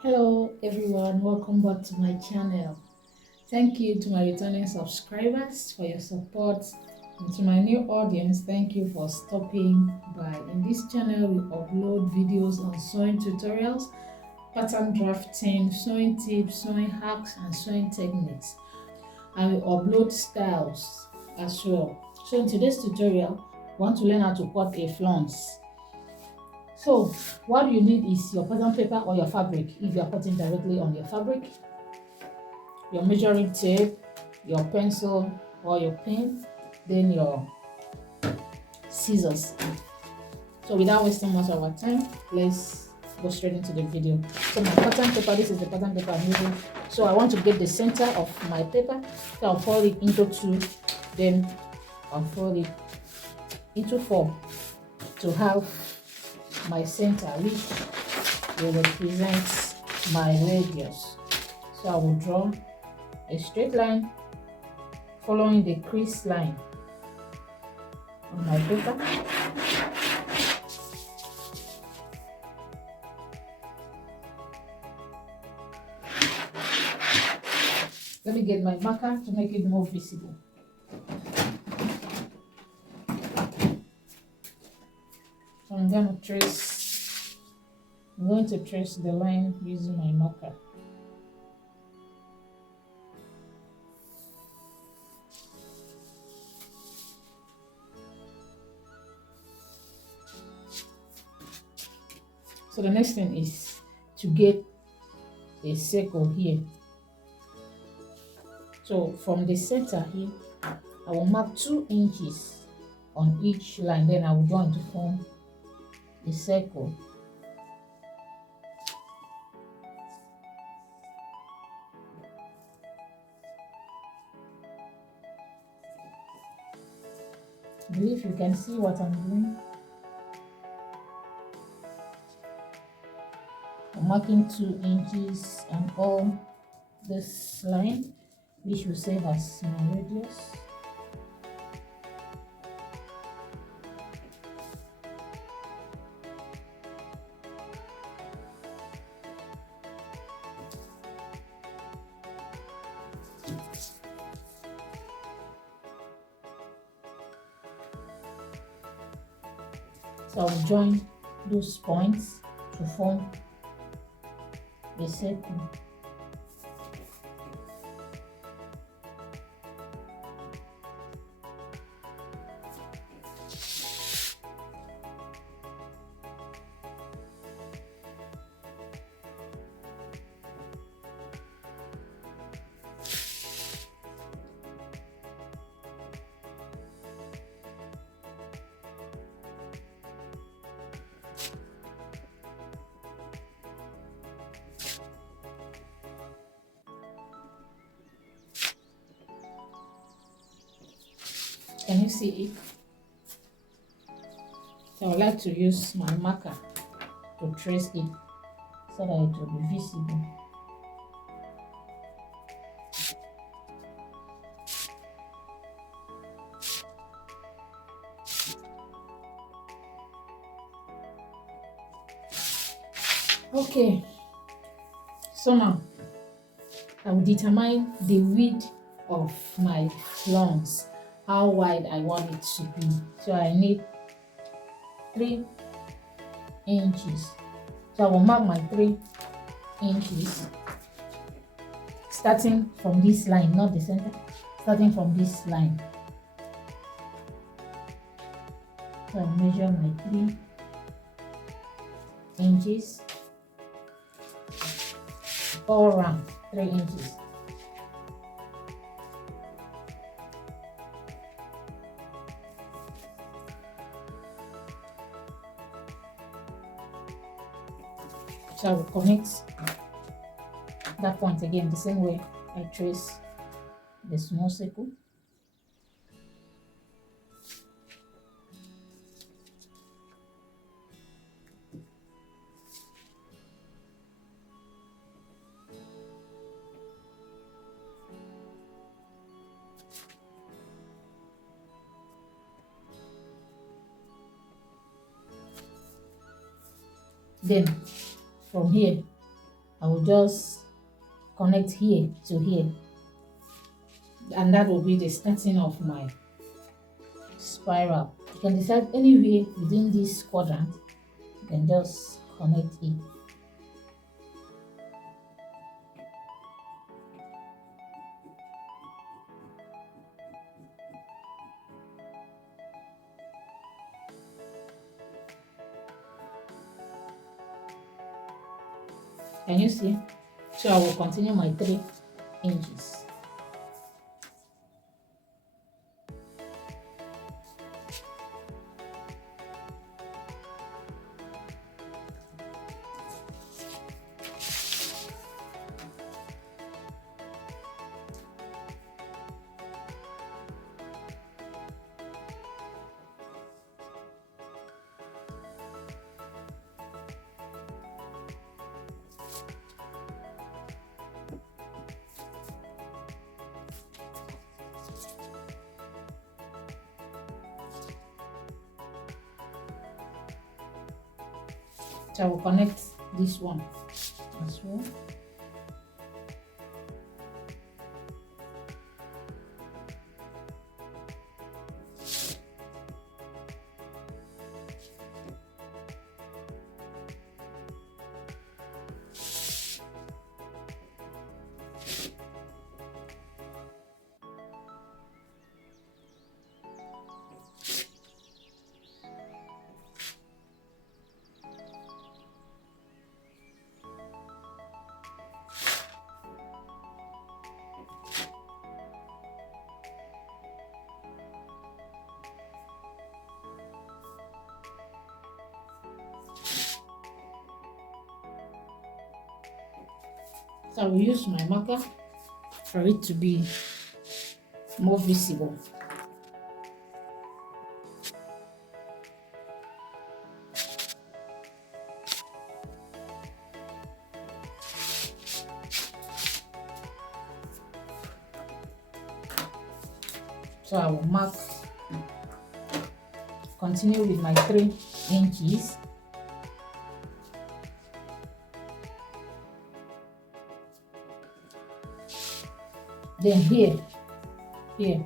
Hello everyone, welcome back to my channel. Thank you to my returning subscribers for your support, and to my new audience, thank you for stopping by. In this channel we upload videos on sewing tutorials, pattern drafting, sewing tips, sewing hacks and sewing techniques, and we upload styles as well. So in today's tutorial we want to learn how to cut a flounce. So what you need is your pattern paper or your fabric if you are cutting directly on your fabric, your measuring tape, your pencil or your pen, then your scissors. So without wasting much of our time, let's go straight into the video. So my pattern paper, this is the pattern paper I'm using. So I want to get the center of my paper, so I'll fold it into two, then I'll fold it into four to have my center, which will represent my radius. So I will draw a straight line following the crease line on my paper. Let me get my marker to make it more visible. So I'm going to trace the line using my marker. So the next thing is to get a circle here. So from the center here, I will mark 2 inches on each line, then I will join to form a circle. I believe you can see what I'm doing. I'm marking 2 inches on all this line, which will serve as my radius. So I'll join those points to form a circle. Can you see it? So I would like to use my marker to trace it so that it will be visible. Okay, so now I will determine the width of my flounce, how wide I want it to be. So I need 3 inches. So I will mark my 3 inches starting from this line, not the center, starting from this line. So I measure my 3 inches all around, 3 inches. So I will connect that point again the same way I trace the small circle. Then from here I will just connect here to here, and that will be the starting of my spiral. You can decide anywhere within this quadrant, you can just connect it. Can you see? So I will continue my 3 inches. So I will connect this one as well. So I will use my marker for it to be more visible. So I will mark, continue with my 3 inches. Then here,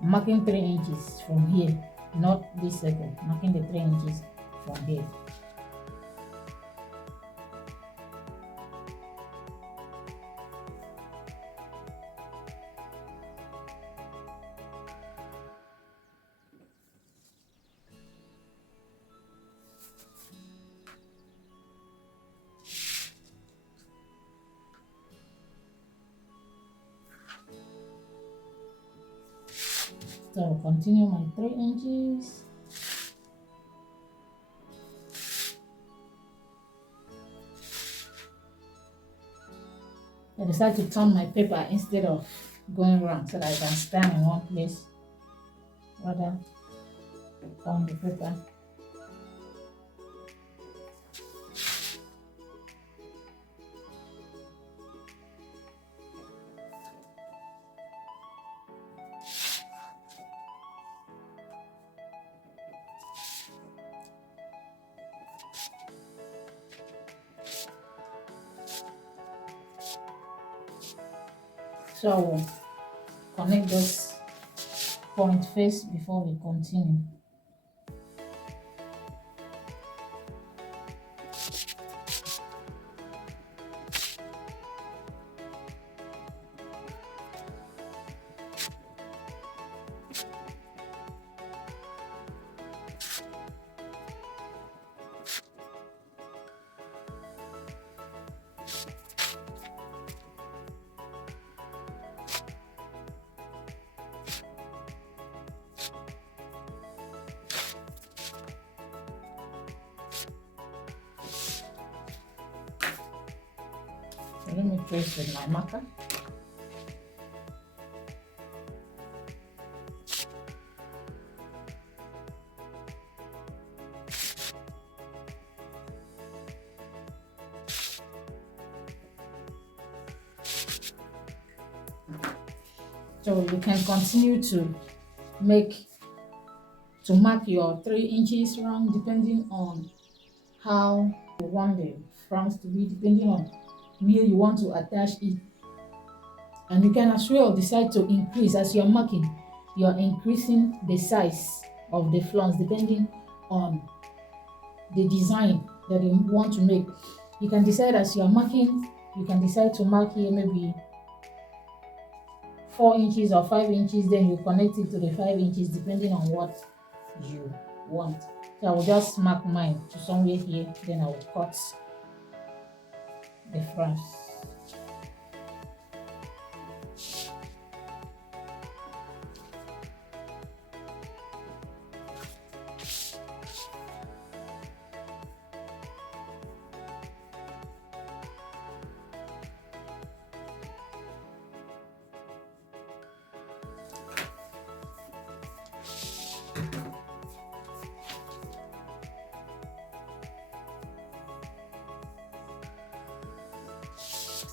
marking 3 inches from here, not this circle, marking the 3 inches from here. So I'll continue my 3 inches. I decided to turn my paper instead of going around so that I can stand in one place rather on the paper. So I will connect this point first before we continue. So let me trace with my marker. So you can continue to mark your 3 inches round depending on how you want the flounce to be, depending on where you want to attach it. And you can as well decide to increase as you're marking, you're increasing the size of the flounce depending on the design that you want to make. You can decide as you're marking, you can decide to mark here maybe 4 inches or 5 inches, then you connect it to the 5 inches depending on what you want. So I will just mark mine to somewhere here, then I will cut the flounce.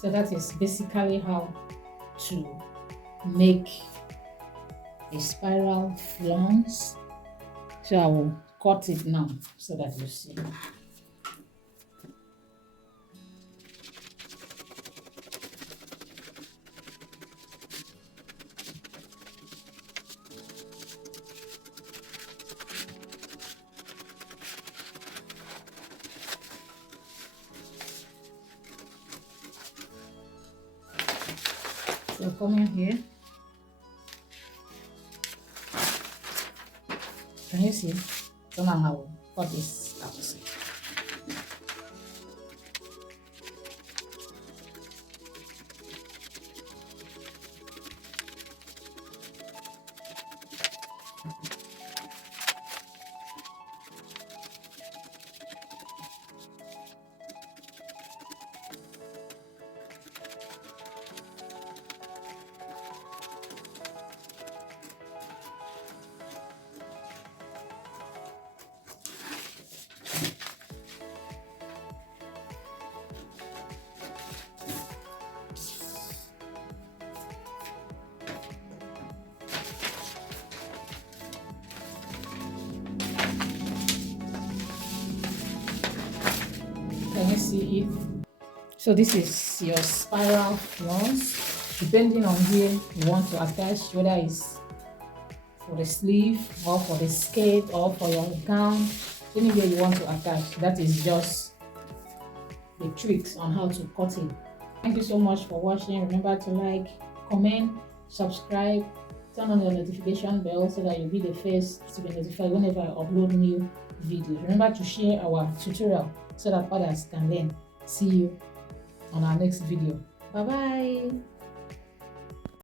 So that is basically how to make a spiral flounce. So I will cut it now so that you see. So come in here. Can you see? So now I will cut this out. Can you see it? So this is your spiral flounce, depending on where you want to attach, whether it's for the sleeve or for the skirt or for your gown, anywhere you want to attach. That is just the tricks on how to cut it. Thank you so much for watching. Remember to like, comment, subscribe, turn on your notification bell so that you'll be the first to be notified whenever I upload new videos. Remember to share our tutorial so that others can learn. See you on our next video. Bye bye.